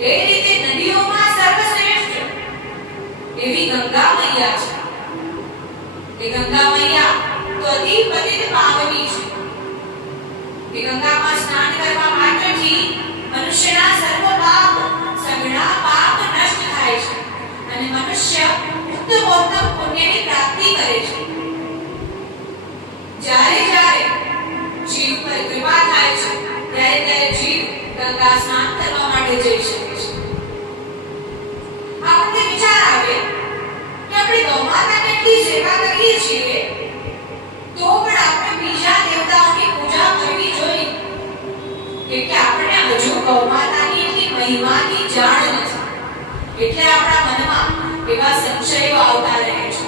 એ રીતે નદીઓમાં સર્વશ્રેષ્ઠ એવી ગંગા મૈયા છે. એ ગંગા મૈયા તો અતિ પતિત પાવની છે. એ ગંગામાં સ્નાન કરવા માત્રથી મનુષ્યના સર્વ પાપ, સઘળા પાપ નષ્ટ થાય છે અને મનુષ્ય ઉત્તમોત્તમ પુણ્યની પ્રાપ્તિ કરે છે. જ્યારે જ્યારે જીવ પર કૃપા થાય છે, ત્યારે ત્યારે જીવ ગંગા સ્નાન કરવા માટે જઈ શકે છે આપણને વિચાર આવે કે આપણે ગૌ માતાની એટલી સેવા કરીએ છીએ તો પણ આપણે બીજા દેવતાઓની પૂજા કરવી જોઈએ કેમ કે આપણે હજુ ગૌ માતાની એટલી મહિમાની જાણ નથી એટલે આપણા મનમાં એવા સંશયો આવતા રહે છે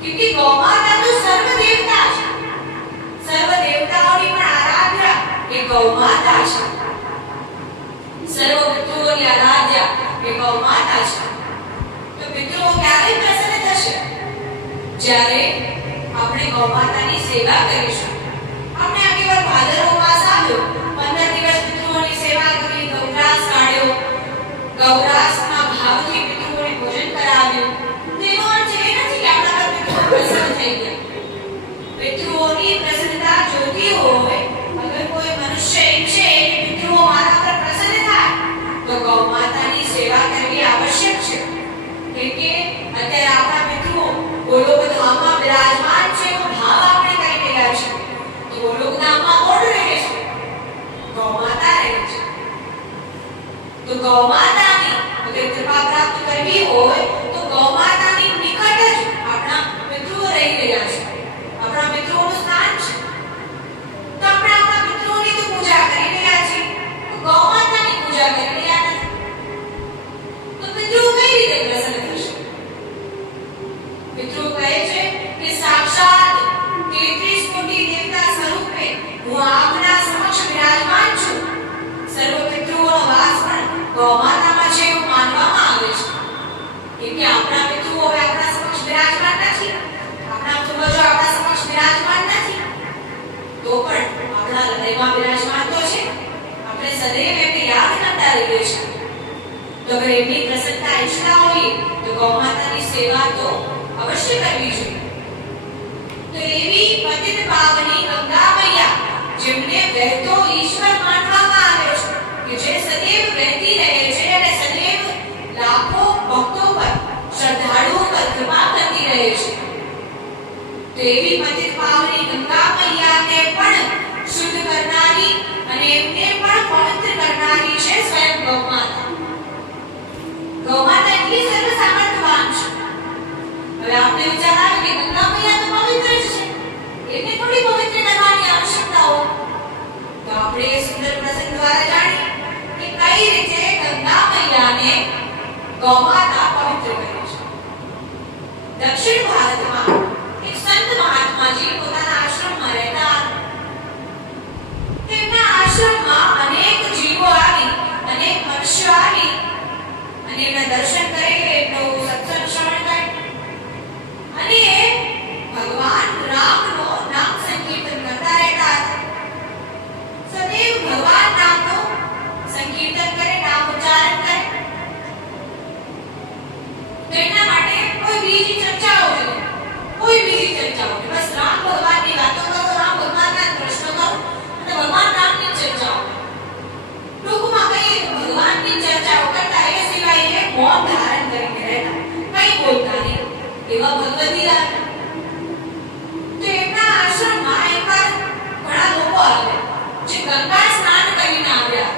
કેમ કે ગૌ માતા તો સર્વ દેવતા છે સર્વ દેવતાઓની પણ આરાધ્ય એ ગૌ માતા છે. સર્વ પિતૃઓની આરાધ્ય એ ગૌ માતા છે. તો પિતૃઓ ક્યારે પ્રસન્ન થશે? જ્યારે આપણે ગૌ માતાની સેવા કરીશું. આપણે તો ગૌ માતાની અગર કૃપા પ્રાપ્ત કરવી હોય તો ગૌ માતાની નિકટ જ આપણા પિતૃઓ રહી રહ્યા છે આપણા પિતૃઓનું સ્થાન છે તો આપણે આપણા પિતૃઓની તો પૂજા કરી રહ્યા છીએ તો ગૌ માતાની પૂજા કરી રહ્યા નથી તો પિતૃઓ કઈ રીતે પ્રસન્ન થશે પિતૃઓ કહે છે કે સાક્ષાત 33 કોટી દેવતા સ્વરૂપે હું આપના સમક્ષ વિરાજમાન છું સર્વ પિતૃઓનો વાસ પણ ગૌમાતામાં છે એવું માનવામાં આવે છે કેમ હવે આપણા સમક્ષ તો છે. આપણે સદૈવ તો અગર એમની પ્રસન્નતા ઈચ્છતા હોઈએ તો ગૌ સેવા તો અવશ્ય કરવી જોઈએ. તો એવી પતિત પાવની ગંગા મૈયા જેમને વહેતો ઈશ્વર તો એવી પતિત ગંગા મૈયાને પણ શુદ્ધ કરનારી અને એમને પણ પવિત્ર કરનારી છે સ્વયં ગૌમાતા. ગૌમાતા એટલી સર્વ સામર્થ્યવાન છે. હવે આપણે વિચાર કે ગંગા મૈયા તો પવિત્ર છે. એમને થોડી પવિત્ર કરવાની આવશ્યકતા હોય તો આપણે એ સુંદર પ્રસંગ દ્વારા જાણીએ કે કઈ રીતે ગંગા મૈયાને ગૌ માતા પવિત્ર કરે છે દક્ષિણ ભારતમાં એક સંત મહાત્માજી પોતાના આશ્રમમાં રહેતા હતા. તેમના આશ્રમમાં અનેક જીવો આવી અનેક મનુષ્યો આવી અને એમના દર્શન કરે એમનો સત્સંગ શ્રવણ કરે અને એ ભગવાન રામનો નામ સંકીર્તન કરતા રહેતા હતા સદૈવ ભગવાન નામનું સંકીર્તન કરે નામ ઉચ્ચારણ કરે તો એના માટે કોઈ બીજી ચર્ચાઓ જોઈએ કોઈ બીજી ચર્ચાઓ નહીં. બસ રામ ભગવાનની વાતો કરો રામ ભગવાનના પ્રશ્નો કરો અને ભગવાન રામની ચર્ચાઓ ટૂંકમાં કહીએ તો ભગવાનની ચર્ચાઓ કરતા એ સિવાય એ મૌન ધારણ કરીને રહેતા કંઈ બોલતા નહીં એવા ભગવતી હતા તો એમના આશ્રમમાં એકવાર ઘણા લોકો આવ્યા જે ગંગા સ્નાન કરીને આવ્યા.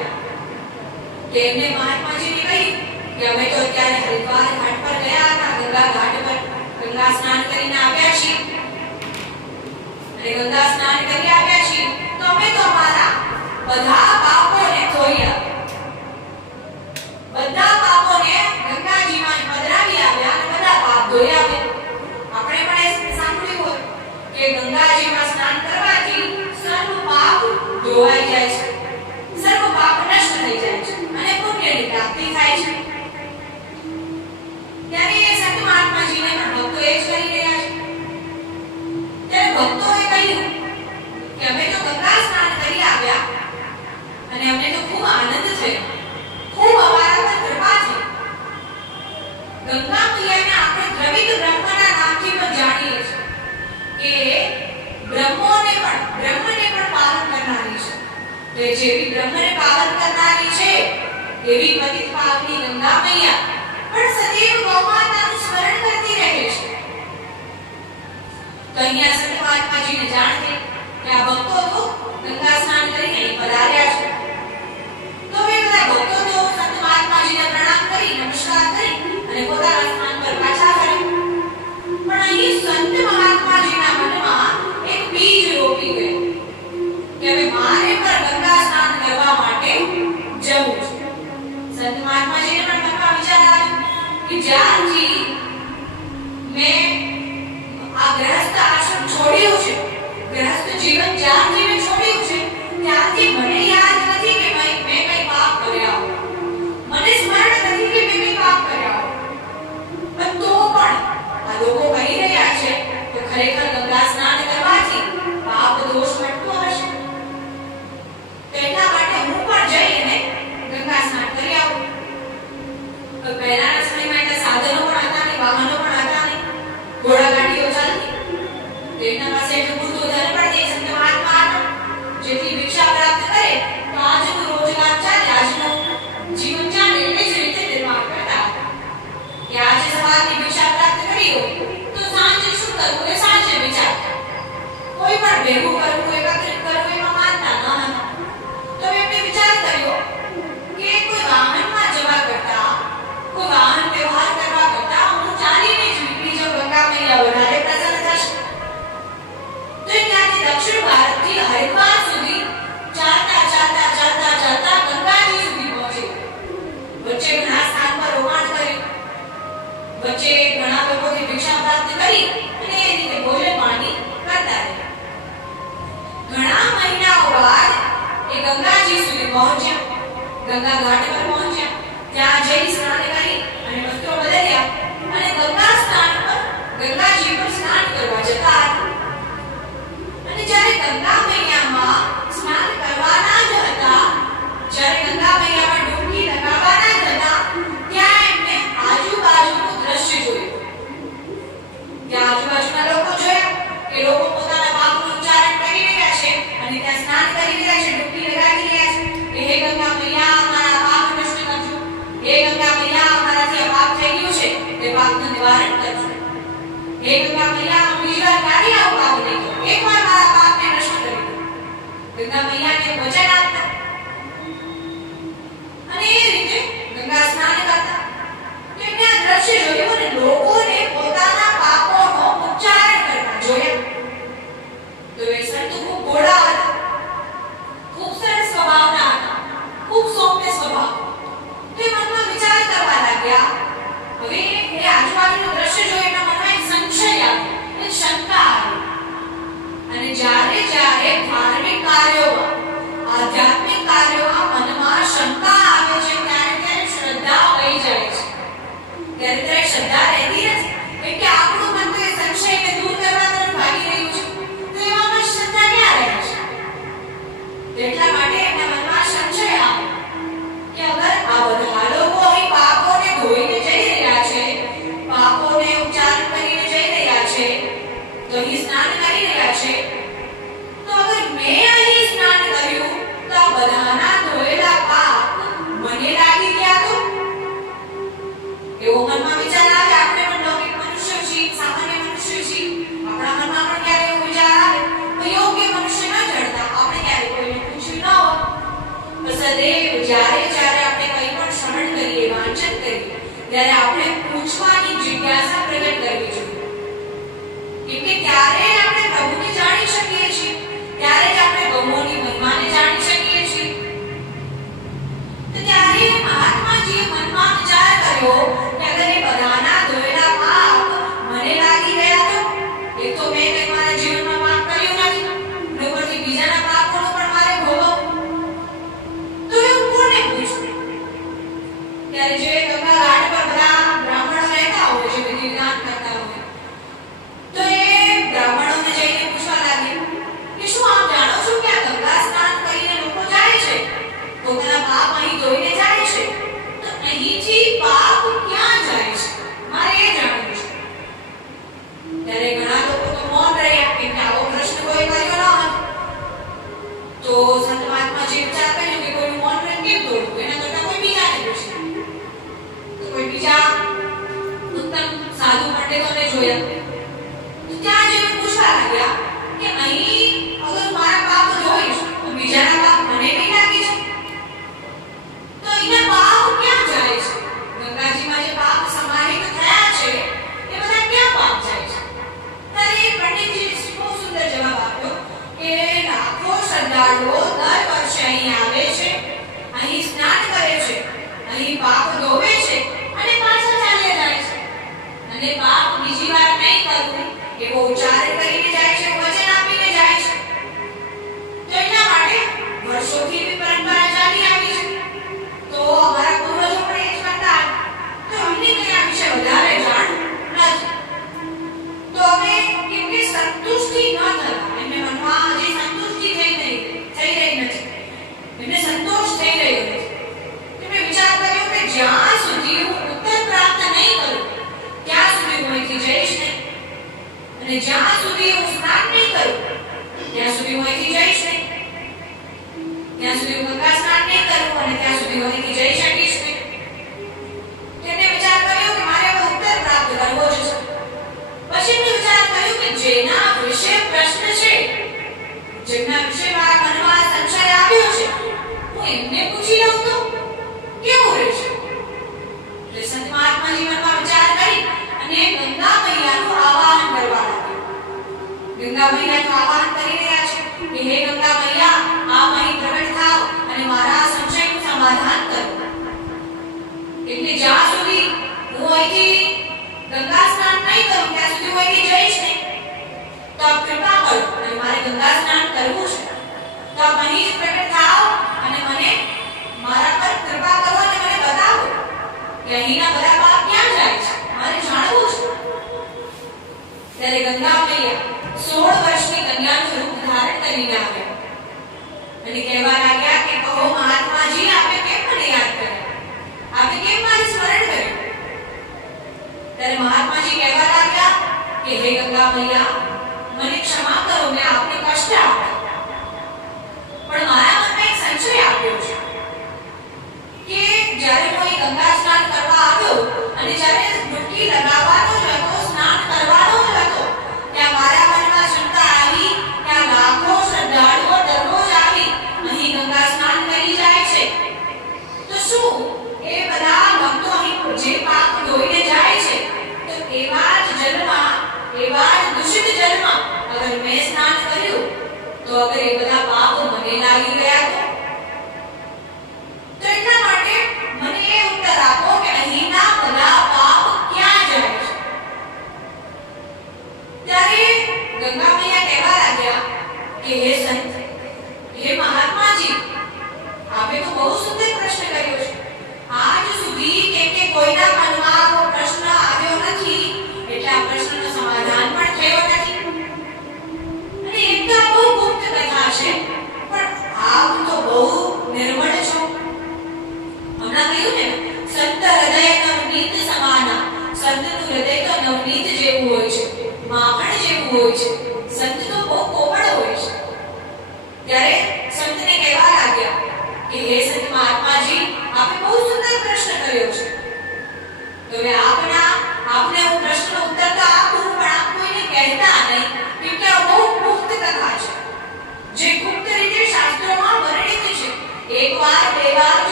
તેમને મહાત્માજીને કહ્યું કે અમે તો અત્યારે હરિદ્વાર ઘાટ પર ગયા હતા, ગંગા ઘાટ પર. ગંગા સ્નાન કરીને આવ્યા છીએ. અને ગંગા સ્નાન કરી આવ્યા છીએ. તો અમે તો અમારા બધા પાપોને ધોઈ બધા પાપોને ગંગાજીમાં પધરાવી આવ્યા અને બધા પાપ ધોઈ આવ્યા. આપણે પણ એ સાંભળ્યું હોય કે ગંગાજીમાં સ્નાન પાપ ધોવાઈ જાય છે. સર્વ પાપ નષ્ટ થઈ જાય છે અને પુણ્યની પ્રાપ્તિ થાય છે. ત્યારે એ સંત મહાત્માજીને પણ ભક્તો એ જ કરી રહ્યા છે. ત્યારે ભક્તોએ કહ્યું કે અમે તો ગંગા સ્નાન કરી આવ્યા અને અમને તો ખૂબ આનંદ થયો. ખૂબ અમારા પર કૃપા છે ગંગા મૈયાના આપણે દ્રવિત બ્રહ્મના નામથી પણ જાણીએ છીએ કે બ્રહ્મોને પણ બ્રહ્મને પાલન કરનારી છે. એટલે જેવી બ્રહ્મને પાલન કરનારી છે એવી પતિત પાવની ગંગા મૈયા વચ્ચે લોકો લોકોથી ભિક્ષા પ્રાપ્ત કરી અને એ રીતે ભોજન પાણી કરતા રહ્યા. ઘણા મહિનાઓ બાદ એ ગંગાજી સુધી પહોંચ્યા. ગંગા ઘાટ પર પહોંચ્યા. ત્યાં જઈ સ્નાન કરી અને વસ્ત્રો બદલ્યા અને ગંગા સ્નાન પર ગંગાજી પર સ્નાન કરવા જતા અને જ્યારે ગંગા મૈયામાં સ્નાન કરવાના જ હતા, જ્યારે ગંગા મૈયામાં ડૂબકી લગાવવાના જ હતા ત્યાં એમને આજુબાજુનું દ્રશ્ય જોયું ત્યાં આજુબાજુના લોકો જોયા કે લોકો પોતાના પાપનું ઉચ્ચારણ કરી રહ્યા છે અને ત્યાં સ્નાન કરી રહ્યા છે, ડૂબકી લગાવી રહ્યા છે. કે હે ગંગા મૈયા અમારા પાપ નષ્ટ કરજો. હે ગંગા મૈયા અમારાથી આ પાપ થઈ ગયું છે તે પાપનું નિવારણ કરજો. હે ગંગા મૈયા, હું આવું પાપ નહીં એકવાર મારા પાપને નષ્ટ કરી ગંગા મૈયાને વચન આપતા. અને એ રીતે ગંગા સ્નાન કરતા. તો એમને આ તો અહીં સ્નાન કરી રહ્યા છે તો અગર મેં અહીં સ્નાન કર્યું તો આ બધાના ધોયેલા પાપ મને લાગી ગયા તો? એવો મનમાં વિચાર આવે, આપણે પણ લૌકિક મનુષ્ય છીએ, સામાન્ય મનુષ્ય છીએ. આપણા મનમાં પણ ક્યારે એવો વિચાર આવે. તો યોગ્ય મનુષ્ય ન જડતા, આપણે ક્યારે કોઈને પૂછ્યું ન હોય. તો સદૈવ જ્યારે જ્યારે આપણે કંઈ પણ શ્રવણ કરીએ, વાંચન કરીએ, ત્યારે આપણે પૂછવાની જિજ્ઞાસા પ્રગટ કરવી જોઈએ કેમ કે ત્યારે આપણે પ્રભુને જાણી શકીએ છીએ. ત્યારે જ આપણે જાય છે પોતાના ગંગા મૈયાનું આહવાન કરી રહ્યા છે. હે ગંગા મૈયા આપ અહીં પ્રગટ થાવ અને મારા સંશયનું સમાધાન કરો. એટલે જ્યાં સુધી હું અહીંથી ગંગા સ્નાન નહીં કરું, ત્યાં સુધી હું અહીંથી જઈશ નહીં. તો આપ કૃપા કરો અને મારે ગંગા સ્નાન કરવું છે. તો આપ અહીં જ પ્રગટ થાવ અને મને મારા પર કૃપા કરો અને મને બતાવો કે અહીંના બધા પાપ ક્યાં જાય છે. મારે જાણવું છે. ત્યારે ગંગા મૈયા સોળ વર્ષની કન્યાનું રૂપ ધારણ કરીને આવ્યા અને કહેવા લાગ્યા કે કહો મહાત્માજી આપે કેમ મને યાદ કર્યા આપે કેમ મારું સ્મરણ કર્યું ત્યારે મહાત્માજી કહેવા લાગ્યા કે હે ગંગા મૈયા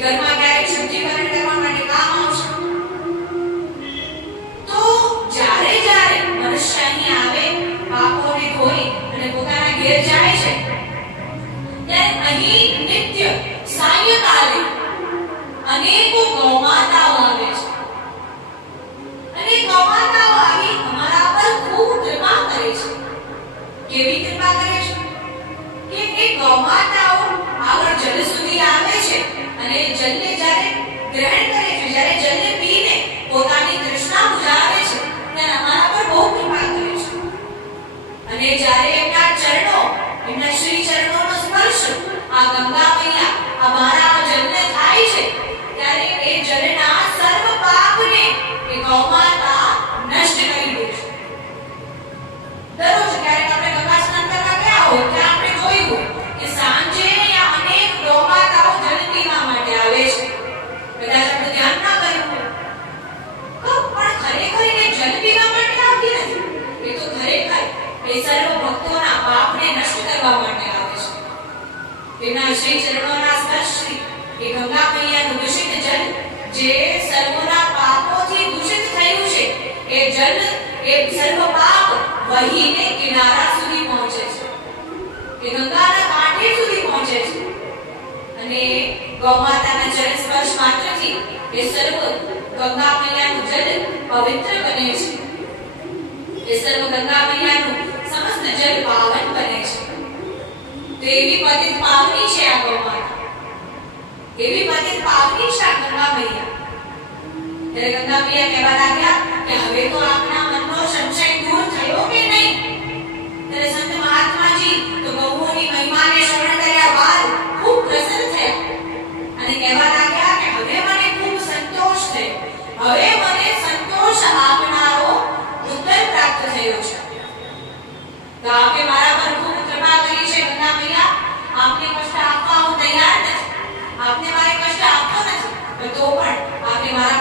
ઘરમાં ક્યારેક સબ્જી ભરણ કરવા માટે કામ આવશે? તો જ્યારે જ્યારે મનુષ્ય અહીંયા જ્યારે જલને પીને પોતાની કૃષ્ણા બુજાવે છે ત્યારે અમારા પર બહુ કૃપા કરે છે. અને જ્યારે એમના ચરણો, એમના શ્રી ચરણોનો સ્પર્શ આ ગંગા મૈયા, આ એ સર્વ ભક્તોના પાપને નષ્ટ કરવા માટે આવે છે. તેના શ્રી ચરણોના સ્પર્શથી એ ગંગા મૈયાનું દૂષિત જલ જે સર્વોના પાપોથી દૂષિત થયું છે, એ જલ, એ સર્વ પાપ વહીને કિનારા સુધી પહોંચે છે. એ ગંગાના કાંઠે સુધી પહોંચે છે. અને ગૌમાતાના ચરણ સ્પર્શ માત્રથી એ સર્વ ગંગા મૈયાનું જલ પવિત્ર બને છે. એ સર્વ ગંગા મૈયાનું સમસ્ત જલ પાવન બને છે દેવી પતિત પાવની છે આ ગૌમાતા એવી પતિત પાવની છે આ ગંગા મૈયા ત્યારે ગંગા મૈયા કહેવા લાગ્યા કે હવે તો આપના મનનો સંશય તો આપે મારા પર ખૂબ કૃપા કરી છે, ગંગા મૈયા આપને કષ્ટ આપવા હું તૈયાર નથી. આપને મારે કષ્ટ આપવો નથી. તો પણ આપે મારા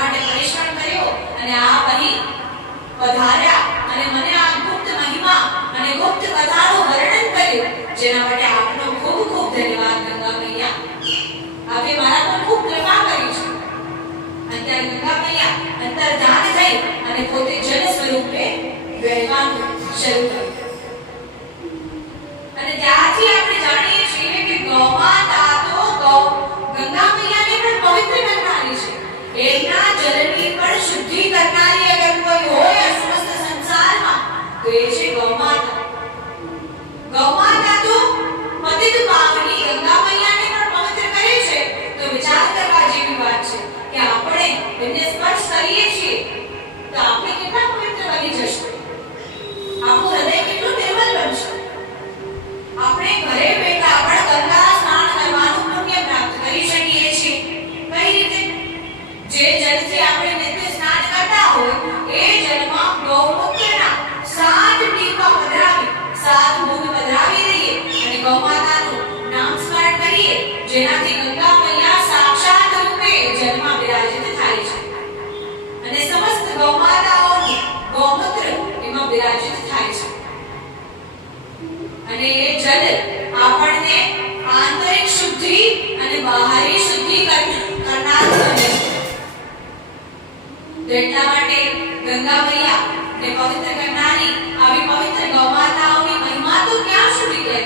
એટલા માટે ગંગા મૈયા ને પવિત્ર કરનારી આવી પવિત્ર ગૌમાતાઓની મહિમા તો ક્યાં સુધી ગઈ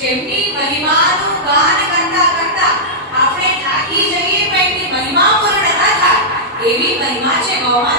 જેમની મહિમાનું ગાન કરતા કરતા આપણે થાકી જઈએ પણ એમની મહિમા પૂર્ણ ન થાય. એવી મહિમા છે ગૌમાતા